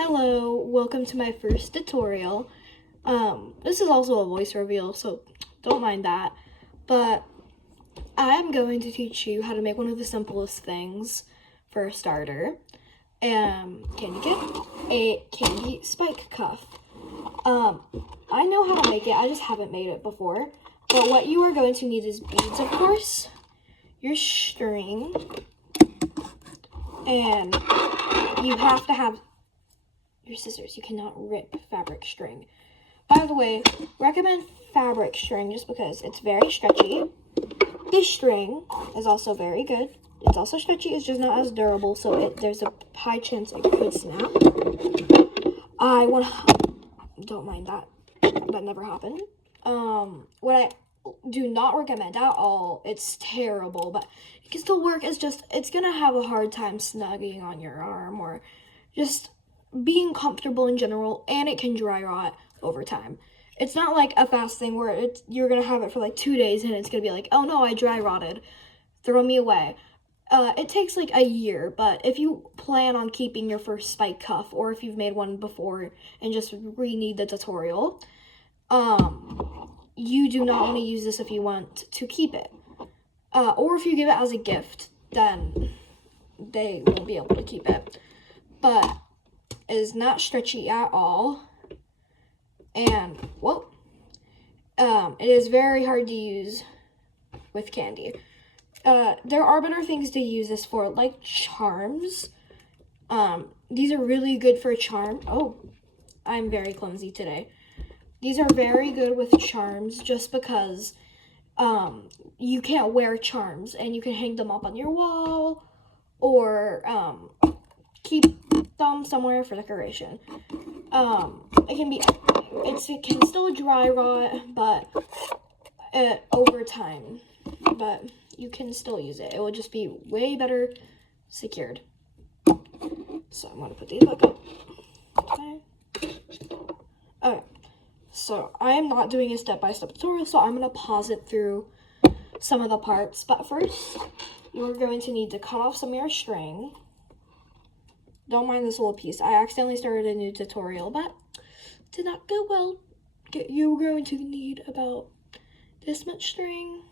Hello, welcome to my first tutorial. This is also a voice reveal, so don't mind that. But I'm going to teach you how to make one of the simplest things for a starter. Candy kit, a candy spike cuff. I know how to make it, I just haven't made it before. But what you are going to need is beads, of course, your string, and you have to have your scissors. You cannot rip fabric string. By the way, recommend fabric string just because it's very stretchy. This string is also very good. It's also stretchy, it's just not as durable, so there's a high chance it could snap. Don't mind that. That never happened. What I do not recommend at all, it's terrible, but it can still work. It's gonna have a hard time snugging on your arm or just being comfortable in general, and it can dry rot over time. It's not like a fast thing where you're gonna have it for like 2 days and it's gonna be like, oh no, I dry rotted, throw me away. It takes like a year, but if you plan on keeping your first spike cuff, or if you've made one before and just re-need the tutorial, you do not want to use this if you want to keep it. Or if you give it as a gift, then they won't be able to keep it. But it is not stretchy at all, and it is very hard to use with candy. There are better things to use this for, like charms. These are really good for charm. Oh, I'm very clumsy today. These are very good with charms just because you can't wear charms, and you can hang them up on your wall or keep them somewhere for decoration. It can still dry rot, but over time, but you can still use it. It will just be way better secured. So I'm gonna put these back up. Okay. So I am not doing a step-by-step tutorial, so I'm gonna pause it through some of the parts. But first, you're going to need to cut off some of your string. Don't mind this little piece. I accidentally started a new tutorial, but did not go well. You're going to need about this much string.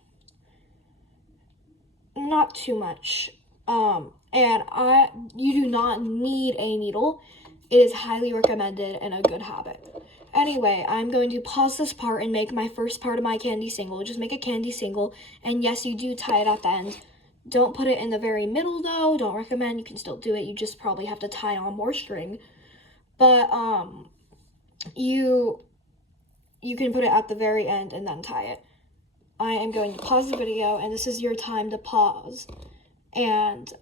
Not too much. You do not need a needle. It is highly recommended and a good habit. Anyway, I'm going to pause this part and make my first part of my candy single. Just make a candy single, and yes, you do tie it at the end. Don't put it in the very middle though. Don't recommend. You can still do it. You just probably have to tie on more string. But you can put it at the very end and then tie it. I am going to pause the video, and this is your time to pause and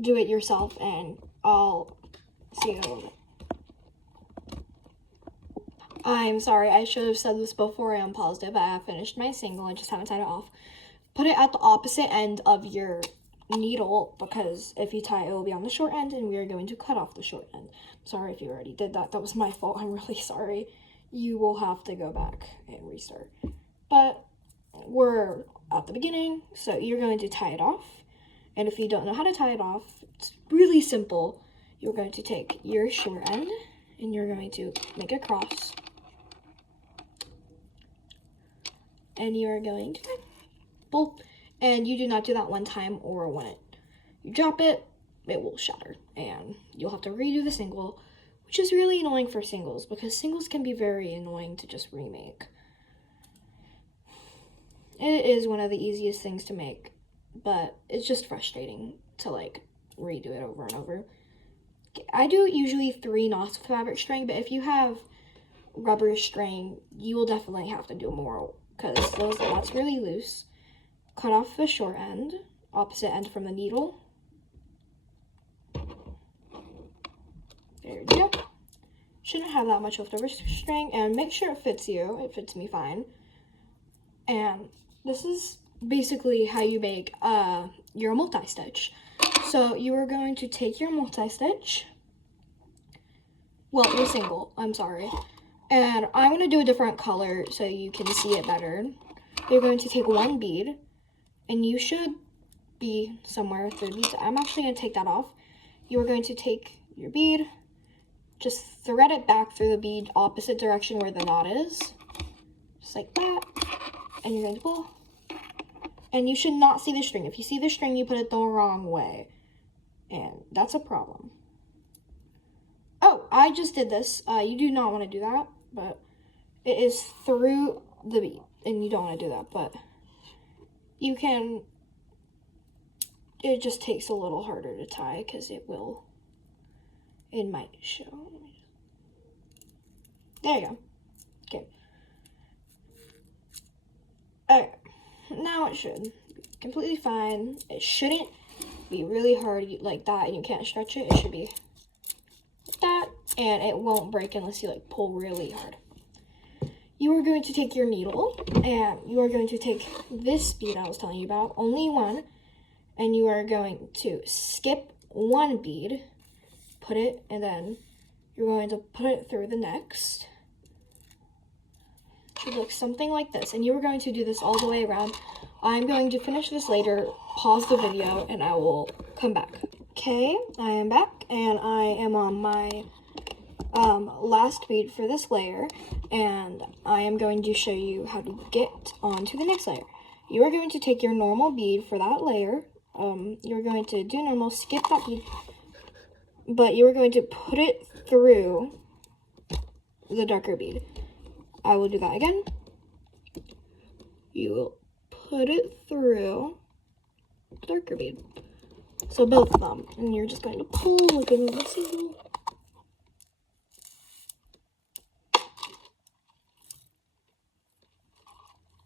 do it yourself, and I'll see you in a little bit. I'm sorry, I should have said this before I unpaused it, but I finished my single. I just haven't tied it off. Put it at the opposite end of your needle, because if you tie it, will be on the short end, and we are going to cut off the short end. Sorry if you already did that. That was my fault. I'm really sorry. You will have to go back and restart. But we're at the beginning, so you're going to tie it off. And if you don't know how to tie it off, it's really simple. You're going to take your short end, and you're going to make a cross. And you are going to tie. And you do not do that one time, or when you drop it, it will shatter. And you'll have to redo the single, which is really annoying for singles, because singles can be very annoying to just remake. It is one of the easiest things to make, but it's just frustrating to like redo it over and over. I do usually 3 knots of fabric string, but if you have rubber string, you will definitely have to do more, because that's really loose. Cut off the short end, opposite end from the needle. There you go. Shouldn't have that much leftover string, and make sure it fits you. It fits me fine. And this is basically how you make your multi-stitch. So you are going to take your multi-stitch, well, your single, I'm sorry, and I'm going to do a different color so you can see it better. You're going to take 1 bead, and you should be somewhere with 3 beads. I'm actually going to take that off. You're going to take your bead, just thread it back through the bead opposite direction where the knot is, just like that, and you're going to pull. And you should not see the string. If you see the string, you put it the wrong way, and that's a problem. Oh, I just did this. You do not want to do that, but it is through the bead, and you don't want to do that, but you can. It just takes a little harder to tie because it might show. There you go. Okay. Alright, now it should be completely fine. It shouldn't be really hard like that and you can't stretch it. It should be like that, and it won't break unless you like pull really hard. You are going to take your needle and you are going to take this bead I was telling you about, only one, and you are going to skip one bead, put it, and then you're going to put it through the next. It should look something like this, and you are going to do this all the way around. I'm going to finish this later, pause the video, and I will come back. Okay, I am back, and I am on my last bead for this layer, and I am going to show you how to get onto the next layer. You are going to take your normal bead for that layer. You're going to do normal, skip that bead, but you are going to put it through the darker bead. I will do that again. You will put it through the darker bead. So both of them, and you're just going to pull like a normal single.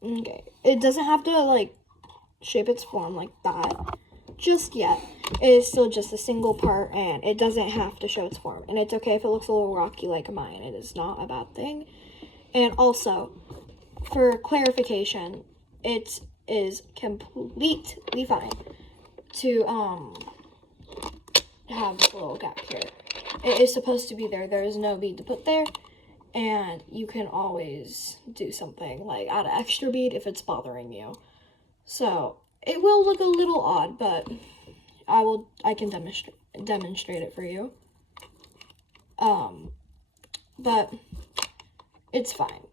Okay, it doesn't have to like shape its form like that just yet. It is still just a single part, and it doesn't have to show its form. And it's okay if it looks a little rocky like mine. It is not a bad thing. And also, for clarification, it is completely fine to have this little gap here. It is supposed to be there. There is no bead to put there. And you can always do something like add an extra bead if it's bothering you. So it will look a little odd, but I can demonstrate it for you. But it's fine.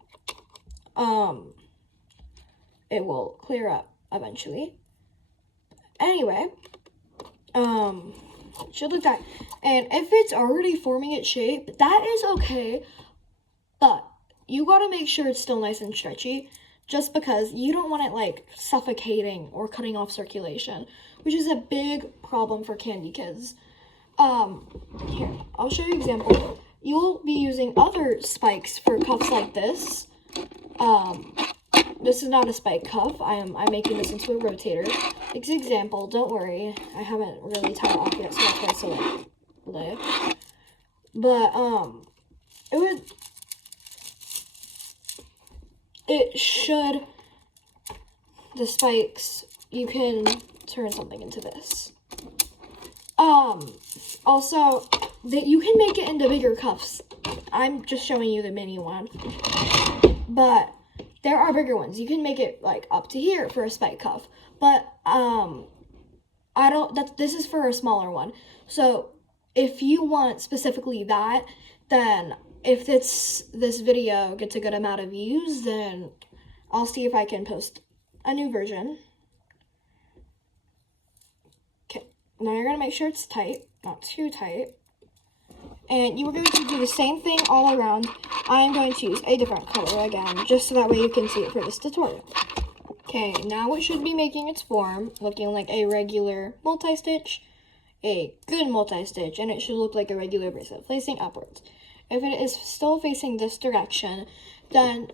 It will clear up eventually. Anyway, it should look that. And if it's already forming its shape, that is okay. But you gotta make sure it's still nice and stretchy, just because you don't want it like suffocating or cutting off circulation, which is a big problem for candy kids. Here, I'll show you an example. You'll be using other spikes for cuffs like this. This is not a spike cuff. I'm making this into a rotator. This example, don't worry, I haven't really tied it off yet, so that's why it's so lay. But the spikes, you can turn something into this. Also, that you can make it into bigger cuffs. I'm just showing you the mini one, but there are bigger ones. You can make it like up to here for a spike cuff, but this is for a smaller one. So if you want specifically that, then if this video gets a good amount of views, then I'll see if I can post a new version. Okay, now you're gonna make sure it's tight, not too tight. And you are going to do the same thing all around. I am going to use a different color again, just so that way you can see it for this tutorial. Okay, now it should be making its form, looking like a regular multi-stitch, a good multi-stitch, and it should look like a regular bracelet, facing upwards. If it is still facing this direction, then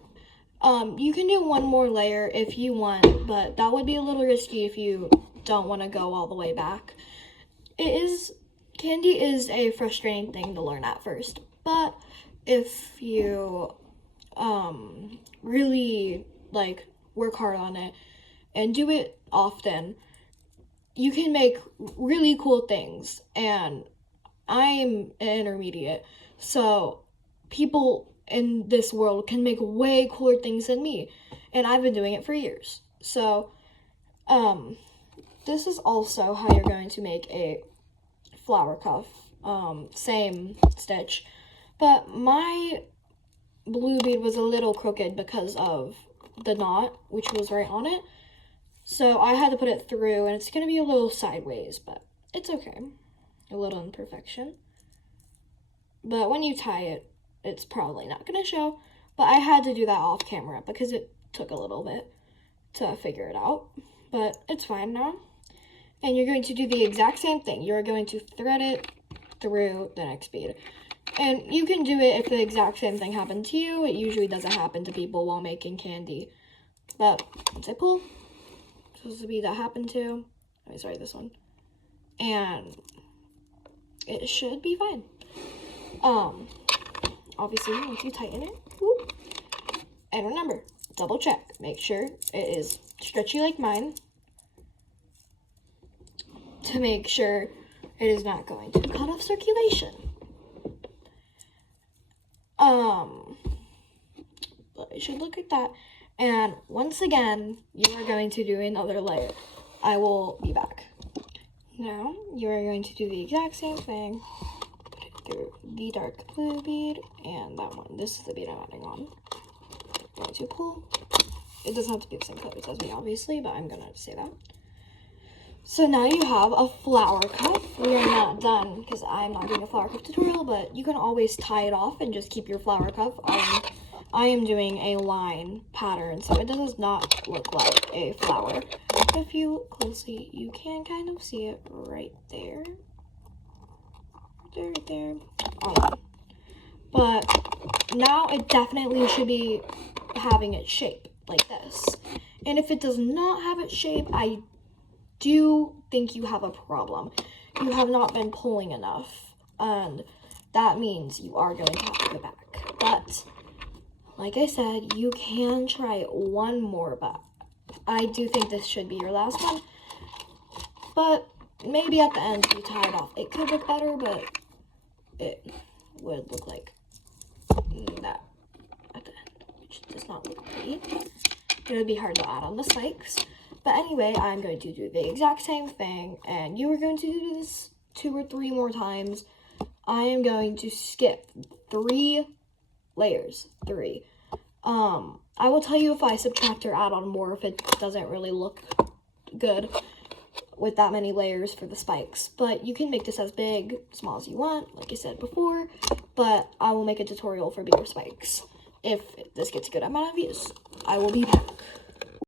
you can do one more layer if you want, but that would be a little risky if you don't want to go all the way back. Candy is a frustrating thing to learn at first, but if you really like work hard on it and do it often, you can make really cool things. And I'm an intermediate, so people in this world can make way cooler things than me, and I've been doing it for years. So this is also how you're going to make a flower cuff same stitch, but my blue bead was a little crooked because of the knot, which was right on it. So I had to put it through, and it's going to be a little sideways, but it's okay. A little imperfection. But when you tie it, it's probably not going to show. But I had to do that off camera because it took a little bit to figure it out. But it's fine now. And you're going to do the exact same thing. You're going to thread it through the next bead. And you can do it if the exact same thing happened to you. It usually doesn't happen to people while making candy. But once I pull, this is the bead that happened to. Sorry, this one. And it should be fine. Obviously, once you tighten it, whoop, and remember, double check. Make sure it is stretchy like mine to make sure it is not going to cut off circulation. But it should look like that. And once again, you are going to do another layer. I will be back. Now, you are going to do the exact same thing. Put it through the dark blue bead and that one. This is the bead I'm adding on. I'm going to pull. It doesn't have to be the same colors as me, obviously, but I'm going to say that. So now you have a flower cuff. We are not done because I'm not doing a flower cuff tutorial, but you can always tie it off and just keep your flower cuff. I am doing a line pattern, so it does not look like a flower. If you look closely, you can kind of see it right there. Right there. But now it definitely should be having its shape like this. And if it does not have its shape, I do think you have a problem. You have not been pulling enough, and that means you are going to have to go back. But like I said, you can try one more, but I do think this should be your last one. But maybe at the end if you tie it off, it could look better, but it would look like that at the end, which does not look pretty. It would be hard to add on the spikes. But anyway, I'm going to do the exact same thing, and you are going to do this 2 or 3 more times. I am going to skip 3 layers. 3. I will tell you if I subtract or add on more if it doesn't really look good with that many layers for the spikes. But you can make this as big, small as you want, like I said before. But I will make a tutorial for bigger spikes if this gets a good amount of views. I will be back.